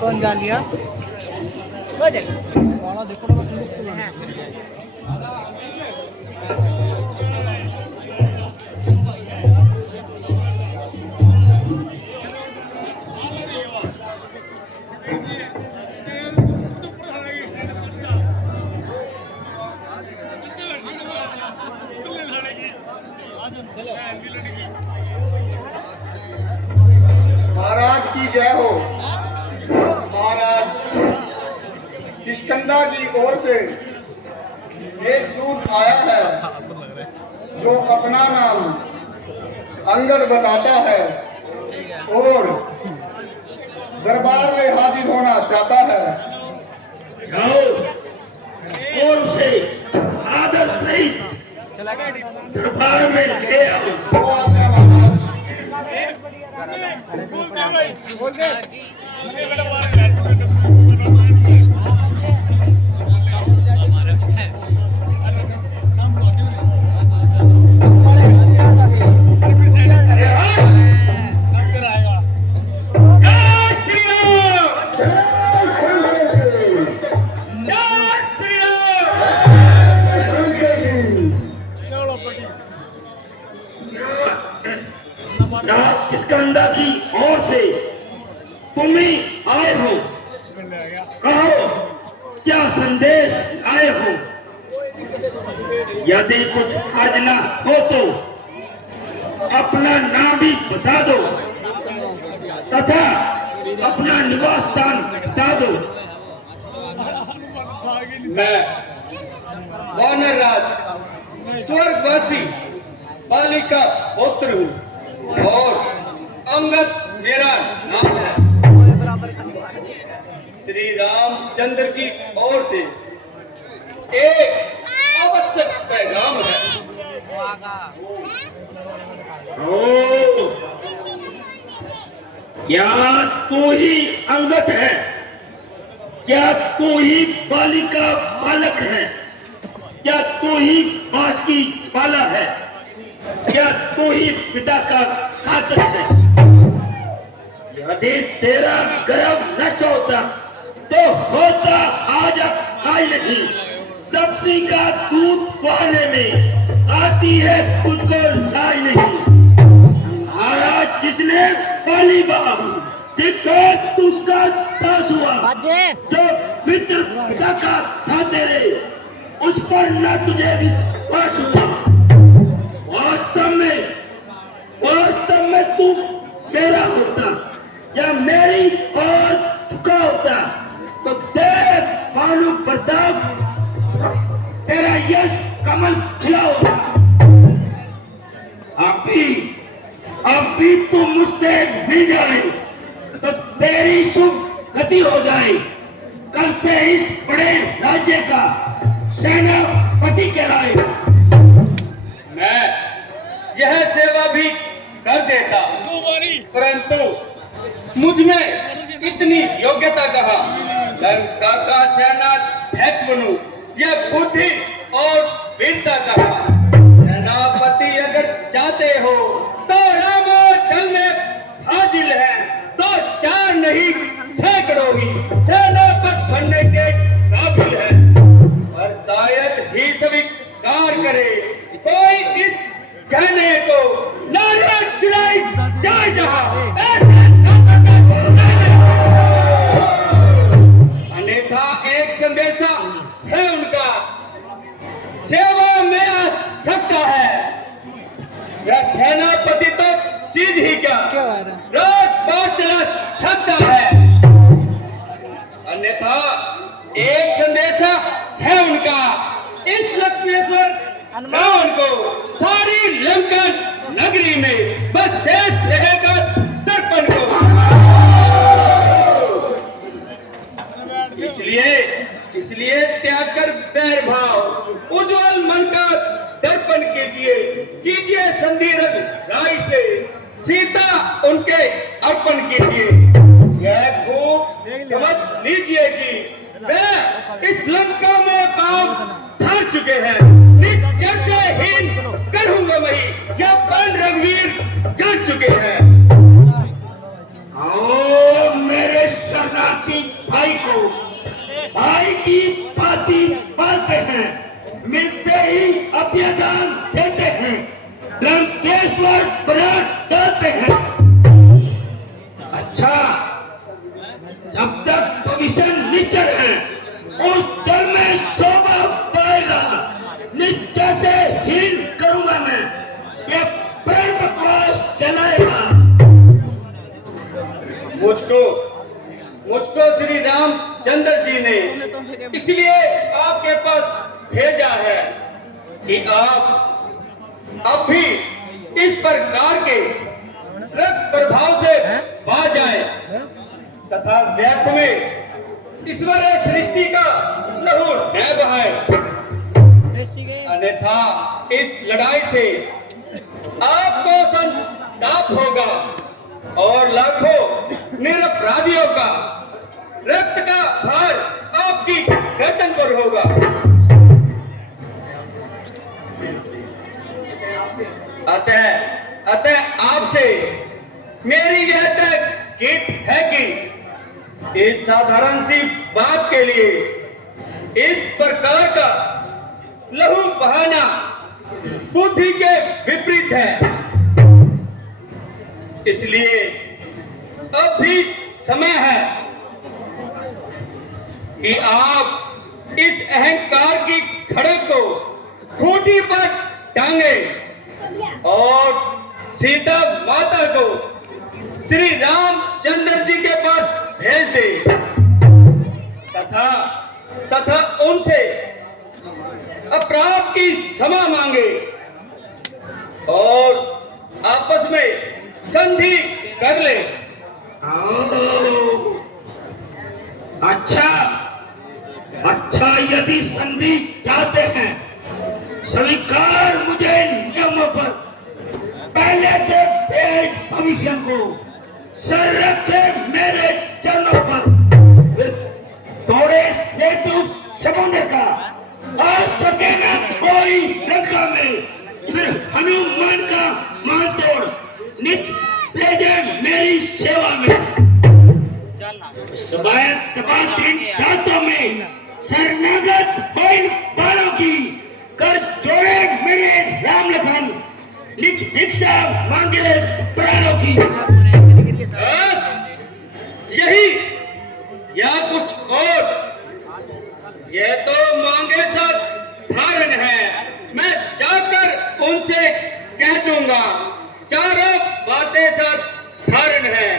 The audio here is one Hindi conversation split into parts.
कौन जा लिया? महाराज की जय हो। महाराज किष्किंधा की ओर से एक दूत आया है जो अपना नाम अंगद बताता है और दरबार में हाजिर होना चाहता है। जाओ और उसे आदर सहित दरबार में ले आओ। तो आज्ञा महाराज। किष्किंधा की ओर से तुम ही आए हो, कहो क्या संदेश आए हो? यदि कुछ खाजना हो तो अपना नाम भी बता दो तथा अपना निवास स्थान बता दो। मैं वानर राज स्वर्गवासी बालिका पुत्र हूँ और अंगद मेरा नाम है। श्री रामचंद्र की ओर से एक आवश्यक पैगाम है। ओ, क्या तू ही अंगद है? क्या तू ही बालिका बालक है? क्या तू ही बांस की ज्वाला है? क्या तू ही पिता का घातक है? यदि तेरा गर्व नष्ट होता तो होता आज नहीं। तपसी का दूध बहाने में आती है तुझको लाज नहीं। महाराज जिसने पहली बार देखा तुझका दास हुआ, जो मित्र पिता का था तेरे, उस पर न तुझे विश्वास हुआ। वास्तव में तू मेरा होता या मेरी ओर झुका होता तो देव भानु प्रताप तेरा यश कमल खिला होता। अभी तू मुझसे मिल जाए तो तेरी शुभ गति हो जाए। कल से इस बड़े राज्य का सेनापति कहलाए। मैं यह सेवा भी कर देता, परंतु मुझ में इतनी योग्यता कहाँ लंका का सेनाध्यक्ष बनूं, यह बुद्धि और वीरता कहाँ। सेनापति अगर चाहते हो तो रामो दल में हाजिर है, तो 4 नहीं सैकड़ों ही सेनापति बनने के काबिल है। पर शायद ही स्वीकार करे कोई इस कहने को नारा चुराई जाए जहां, अन्यथा एक संदेशा है उनका सेवा में आ सकता है। यह सेनापति तो चीज ही क्या रात बार चला सकता है। अन्यथा एक संदेशा है उनका इस लक्ष्मेश्वर रावण को सारी लंका नगरी में बस शेष रहेगा दर्पण को। इसलिए त्याग कर बैर भाव उज्जवल मन का दर्पण कीजिए संधिरथ राय से सीता उनके अर्पण कीजिए। यह खूब समझ लीजिए कि वे इस लंका में पांव धर चुके हैं। निश्चर से हीन करूंगा वही जब प्राण रघुवीर गिर चुके हैं। आओ मेरे शरणागत भांति भाई को भाई की भांति पालते हैं, मिलते ही अभ्यदान देते हैं, लंकेश्वर बना डालते हैं। अच्छा, जब तक भविष्य निश्चल है उस दल में शोभा पाएगा। निश्चय से हीन करूंगा मैं, ये प्रेम बकवास चलाएगा। मुझको श्री रामचंद्र जी ने इसलिए आपके पास भेजा है कि आप अब भी इस प्रकार के रक्त प्रभाव से बाज जाए तथा व्यर्थ में ईश्वर सृष्टि का लहू न बहाए, अन्यथा इस लड़ाई से आपको संताप होगा और लाखों निरपराधियों का रक्त का भार आपकी गर्दन पर होगा। अतः आपसे मेरी यह ताकीद है कि इस साधारण सी बात के लिए इस प्रकार का लहू बहाना बुद्धि के विपरीत है। इसलिए अब भी समय है कि आप इस अहंकार की खड़ग को खूंटी पर टांगे और सीता माता को श्री रामचंद्र जी के पास भेज दे तथा उनसे अपराध की क्षमा मांगे और आपस में संधि कर ले। अच्छा, यदि संधि चाहते हैं, स्वीकार मुझे नियमों पर। पहले तो भेज भविष्य को, सर रखे मेरे चरणों पर, फिर थोड़े सेतु समुद्र का आ सके ना कोई लंका में, फिर हनुमान का मान तोड़ नित भेजे मेरी सेवा में। दांतों में शरणागत हो इन बालों की, कर जोड़े मेरे राम लखन, निज भिक्षा मांगे प्राणों की। यही या कुछ और, यह तो मांगे साधारण है। मैं जाकर उनसे कह दूंगा, चारों बातें साधारण है।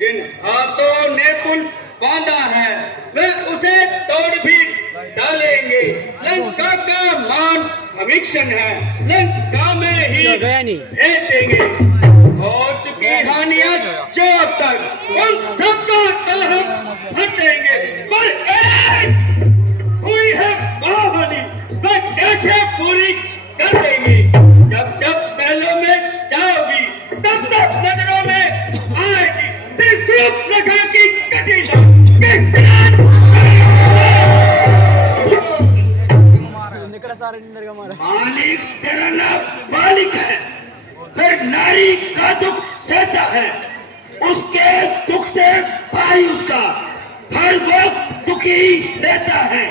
जिन हाथों ने पुल बांधा है वे उसे तोड़ भी डालेंगे। लंका का मान भविष्यन है, लंका में ही भेज देंगे। हो चुकी हानियां जो अब तक, उन सबका हम भर देंगे। पर एक हुई है महाहानि, वह कैसे पूरी कर देंगे? जब जब पहलों में जाओगी तब तक नजरों में आएगी सिर्फ रखा की कटी मालिक तेरा नाम मालिक है, फिर नारी का दुख सहता है, उसके दुख से भाई उसका हर वक्त दुखी रहता है।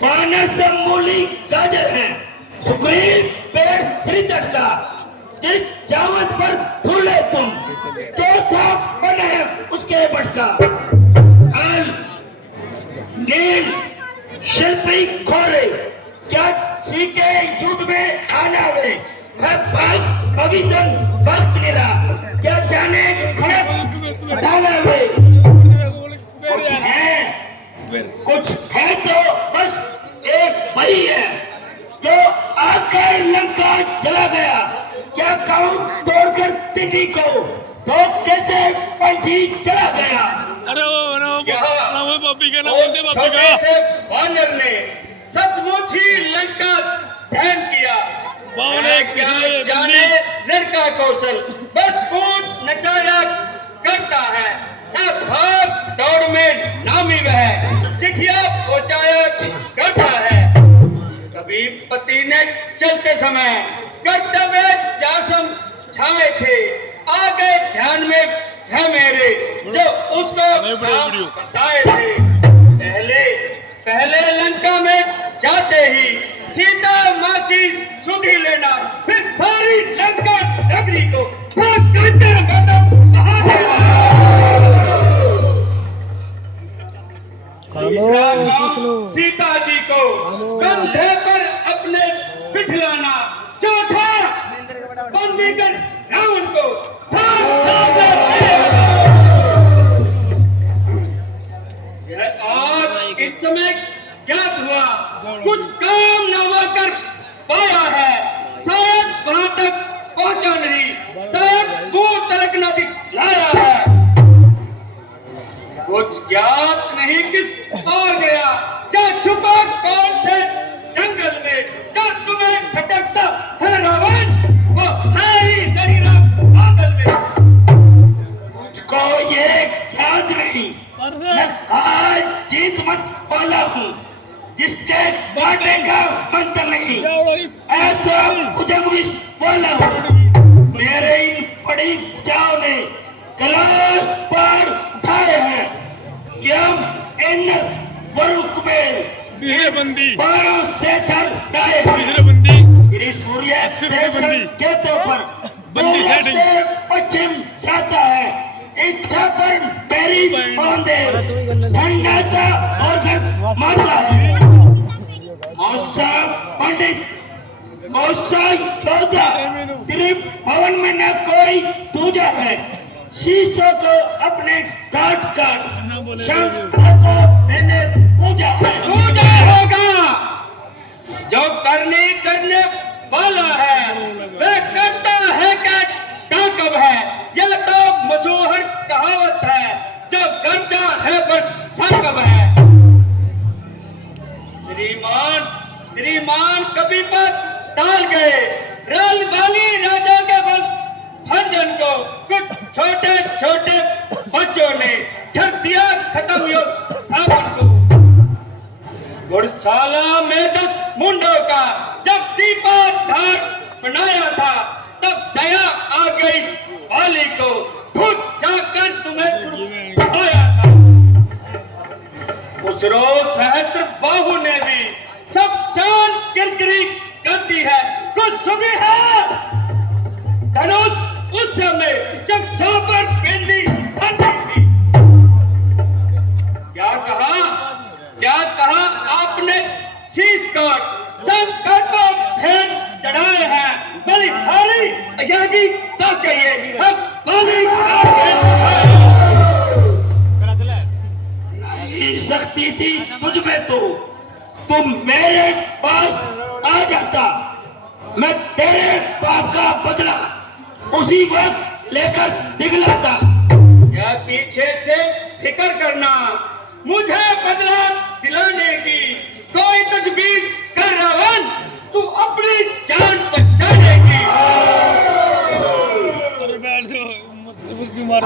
वानर से मूली गाजर है, सुग्रीव पेड़ श्रीधर का, जिस जावत पर फूले तुम चौथा बन है उसके बटका। नील शिल्पी खोरे क्या सीखे युद्ध में आना वे, भविष्य वक्त निरा क्या जाने खड़क बताना वे। कुछ है तो बस एक वही है जो आकर लंका चला गया। क्या कहूं तोड़कर पिंडी को, तो कैसे पंछी चला गया। वानर ने सचमुच ही लंका ध्यान किया। क्या जाने लड़का कौशल, बस कूद नचाया करता है। भाग दौड़ में नामी वह, चिट्ठिया पहुंचाया करता है। कभी पति ने चलते समय कर्तव्य जा समझाए थे, आ गए ध्यान में है मेरे जो उसको साफ बताए थे। पहले पहले लंका में जाते ही सीता माँ की सुधि लेना, फिर सारी लंका नगरी को साफ करके खत्म बहा देना। तीसरा काम सीता जी को कंधे पर अपने बिठलाना। चौथा बंदी कर रावण को साफ साफ आज इस समय ज्ञात हुआ कुछ काम न कर पाया है, शायद वहां तक पहुंचा नहीं, तब वो तलक न दिखलाया है। कुछ ज्ञात नहीं किस और गया, क्या छुपा कौन से जंगल में, क्या तुम्हें भटकता है रावण, वो है ही नरीरा बादल में। मुझको ये याद नहीं, मैं आज जीत मत वाला हूँ, जिसके बाटे का मंत्र नहीं, ऐसा भुजंग विष वाला हूँ। मेरे इन बड़ी भुजाओं ने कैलाश पार उठाए हैं, यम इंद्र वरुण कुबेर बाणों से धर आए हैं। श्री सूर्य दर्शन के पर पूर्व से पश्चिम जाता है, इच्छा पर तेरी बांधे ठंडाता और घर मारता है। मौसा पंडित मौसा योद्धा, तेरे भवन में न कोई दूजा है, शीशों को अपने काट काट शंकर को मैंने पूजा है। पूजा होगा जो करने वाला है, वह करता है क्या कब है, यह तो मशहूर कहावत है, जो गर्जा है बस संगम है। श्रीमान कभी पर टाल गए, रल वाली राजा के बल भंजन को कुछ छोटे छोटे बच्चों ने कर दिया खत्म युद्ध स्थापन को। घुड़शाला में 10 मुंडों का जब दीपाधार बनाया था, तब दया आ गई वाली को, खुद जाकर तुम्हें आया था। उस रोज सहस्त्र बाहु ने भी सब जान किरकिरी कर दी है, कुछ सुधी है धनुष उस समय जब सौ पर बिंदी बनती थी। क्या कहा आपने शीश काट संकट को भेंट चढ़ाए हैं, बलिहारी अजादी तो कहिए हम बलि नहीं सकती थी तुझ में, तो तुम मेरे पास आ जाता, मैं तेरे पाप का बदला उसी वक्त लेकर दिखलाता। या पीछे से फिक्र करना, मुझे बदला दिलाने की कोई तजवीज कर रावण, तू अपनी जान बचाएगी।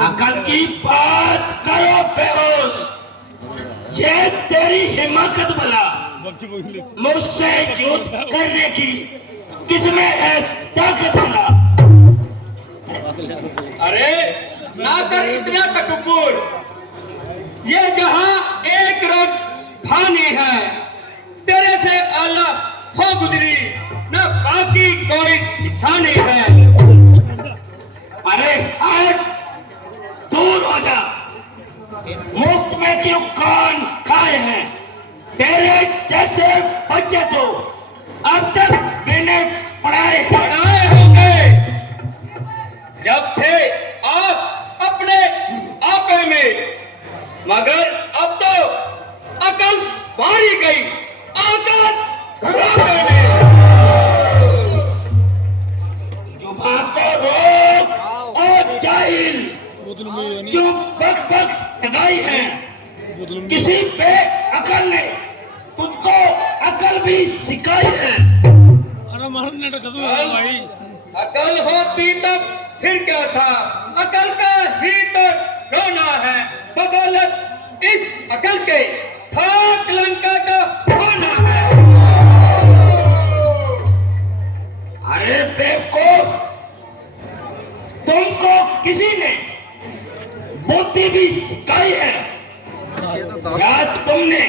अकल की बात करो बेहोश, ये तेरी हिम्मत भला, मुझसे युद्ध करने की किसमें है ताकत भला। अरे ना कर इतना तकब्बुर, ये जहां एक रोज फानी है, तेरे से आला हो गुजरी न बाकी कोई निशानी है। अरे हट, दूर हो जा, मुफ्त में क्यों कान खाए हैं, तेरे जैसे बच्चे तो अब तक मैंने पढ़ाए होंगे जब थे आप अपने आपे में, मगर अब तो अकल मारी गई आकाश खराबे में। जुबान को रोक और जाहिल, क्यों बक लगाई है, किसी पे अकल ने तुझको अकल भी सिखाई है। अकल होती तब फिर क्या था, अकल का ही तो रोना है, बदौलत इस अकल के खाक लंका का होना है। अरे बेवकूफ, तुमको किसी ने की भी सिखाई है। क्या तुमने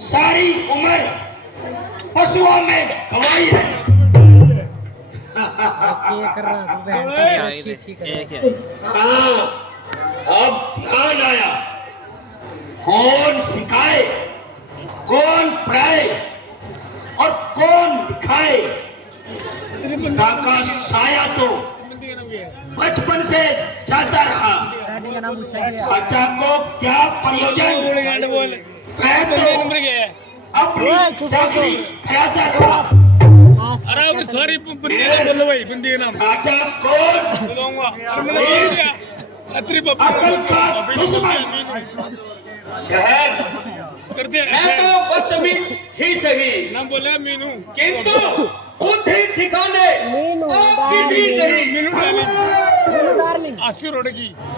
सारी उम्र पशुओं में गवाई है? हाँ, अब ध्यान आया। कौन सिखाए, कौन पढ़ाए और कौन दिखाए? पिता का साया तो बचपन से जाता रहा। चाचा को क्या प्रयोजन? मैं तो अपनी चाकरी खराता रहा। चाचा कौन? अकल का दुश्मन। मैं तो बदतमीज ही सही, किंतु बुद्धि ठिकाने आपकी भी नहीं।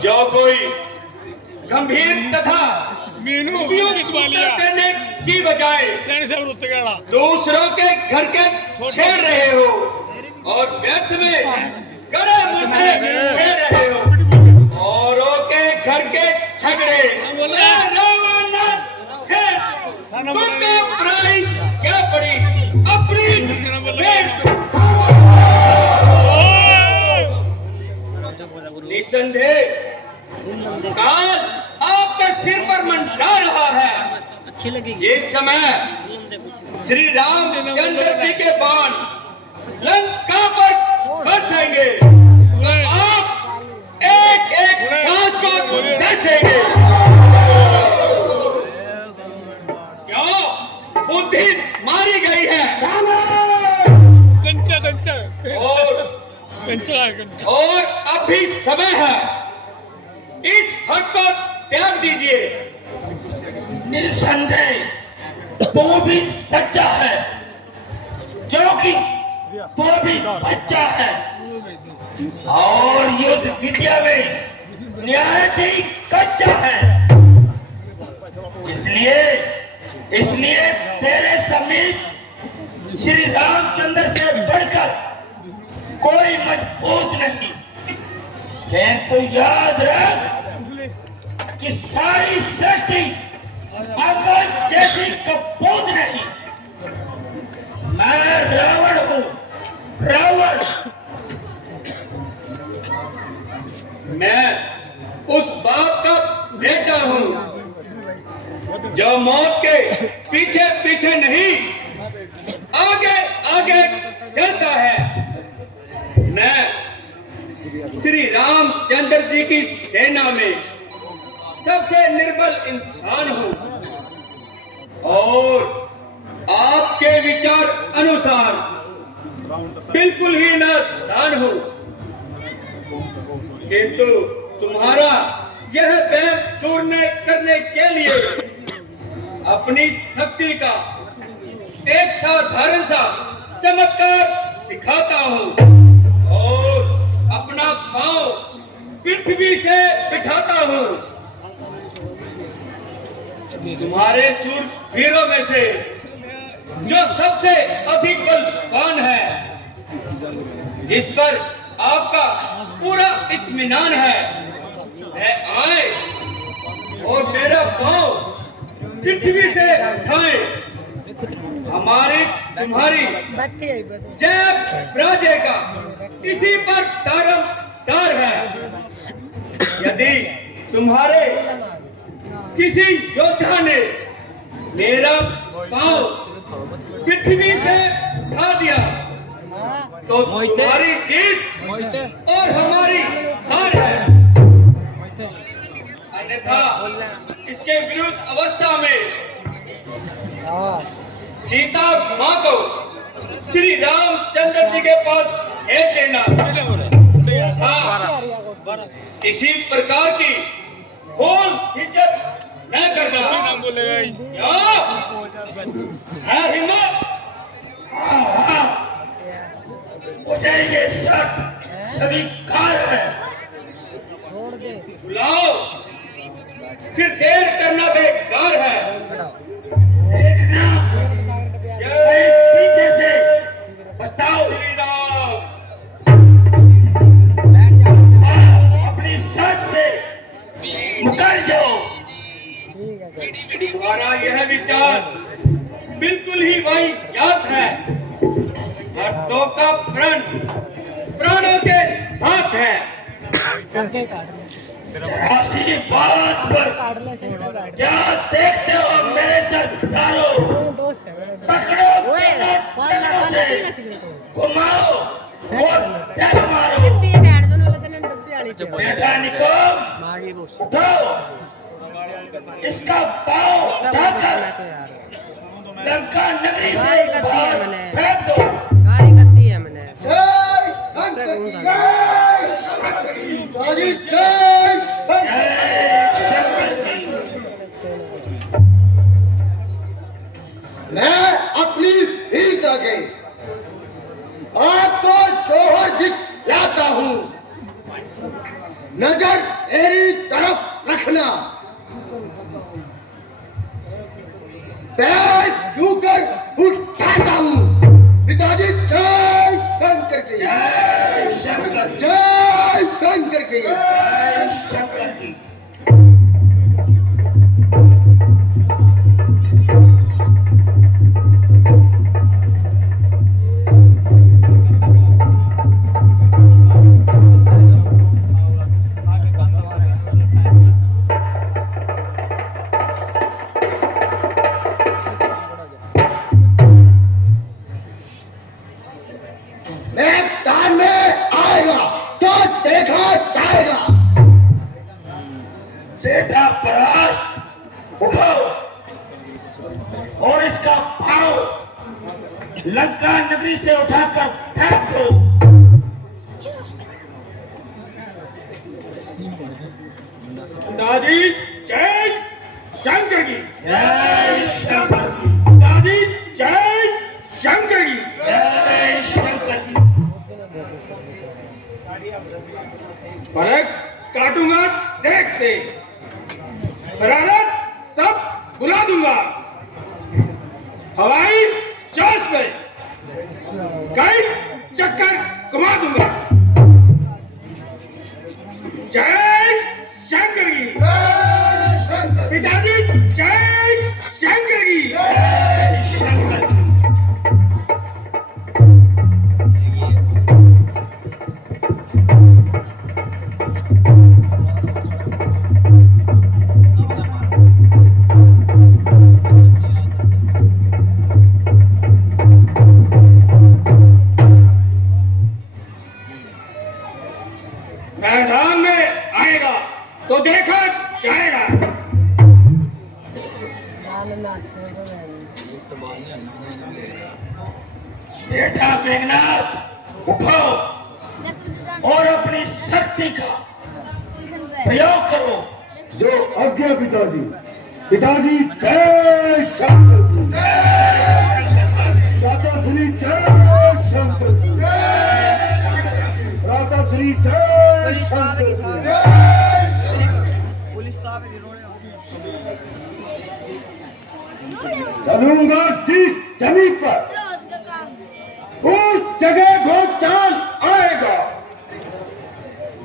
जो कोई गंभीर तथा उपयुक्त उत्तर देने की बजाय दूसरों के घर के छेड़ रहे हो और व्यर्थ में गड़े मुद्दे छेड़ रहे हो, औरों के घर के झगड़े तुमने बुराई क्या पड़ी अपनी पेट। निसंदेह काल आपके सिर पर मंडरा रहा है। अच्छी लगेगी। जिस समय श्री रामचंद्र जी के बाण लंका पर बरसेंगे, आप एक एक सांस को बरसेंगे। क्यों? बुद्धि मारी गई है और अभी समय है, इस हक को त्याग दीजिए। निसंदेह तू भी सच्चा है, क्योंकि तू भी बच्चा है और युद्ध विद्या में न्याय ही कच्चा है। इसलिए तेरे समीप श्री रामचंद्र से बढ़कर कोई मजबूत नहीं। तो याद रख कि सारी सृष्टि आकाश जैसी कपूत नहीं। मैं रावण हूँ, रावण। मैं उस बाप का बेटा हूँ जो मौत के पीछे पीछे नहीं, आगे आगे चलता है। मैं श्री रामचंद्र जी की सेना में सबसे निर्बल इंसान हूँ और आपके विचार अनुसार बिल्कुल ही नादान हूँ, किंतु तुम्हारा यह वहम दूर करने के लिए अपनी शक्ति का एक साधारण सा चमत्कार दिखाता हूँ और अपना पांव पृथ्वी से बिठाता हूँ। तुम्हारे शूरवीरों में से जो सबसे अधिक बलवान है, जिस पर आपका पूरा इत्मीनान है, वह आए और मेरा पांव पृथ्वी से उठाए। हमारी तुम्हारी जय राजे का इसी पर तार है। यदि तुम्हारे किसी योद्धा ने मेरा पांव पृथ्वी से उठा दिया तो तुम्हारी जीत और हमारी हार है। अन्यथा इसके विरुद्ध अवस्था में सीता मां को श्री रामचंद्र जी के पास भेज देना। इसी प्रकार की भूल इज्जत न करना। है हिम्मत? मुझे ये शर्त स्वीकार है। बुलाओ, फिर देर करना बेकार है। देखना पीछे से बस्ताओ। अपनी शर्त से चल जाओ। तुम्हारा यह विचार बिल्कुल ही वही याद है। मर्दों का प्रण प्राणों के साथ है। ऐसी बात पर क्या देखते हो मेरे सरदारों? पकड़ो घुमाओ और डर मारो। वैज्ञानिकों दो इसका पाँव उठाकर लंका नगरी से बाहर फेंक दो। मैं अपनी भीख आगे आपको जोहर दिखलाता हूँ। नजर मेरी तरफ रखना। पैर यूं कर उठाता हूँ। पिताजी जय शंकर की जय शंकर, जय शंकर की जय शंकर की। मैदान में आएगा तो देखा जाएगा। बेटा परास्त उठाओ और इसका पाँव लंका नगरी से उठाकर फेंक दो। दादी जय शंकर की जय शंकर की, दादी जय शंकर की। जय शंकर की। फर्क काटूंगा देख से। शरारत सब बुला दूंगा। हवाई जोश में कई चक्कर घुमा दूंगा। जय शंकर की पिताजी, जय शंकर की। जय शंकर की। मैदान में आएगा तो देखा जाएगा। बेटा मेघनाथ उठो और अपनी शक्ति का प्रयोग करो। जो आज्ञा पिताजी। पिताजी जय शंकर की। चाचा श्री जय शंकर की। चाचा श्री जय शंकर की। चलूंगा जिस जमीन पर उस जगह भूचाल आएगा।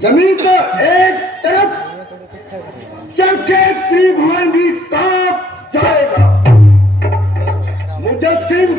जमीन तो एक तरफ चरखे त्रिभुवन भी कांप जाएगा। मुजस्सिम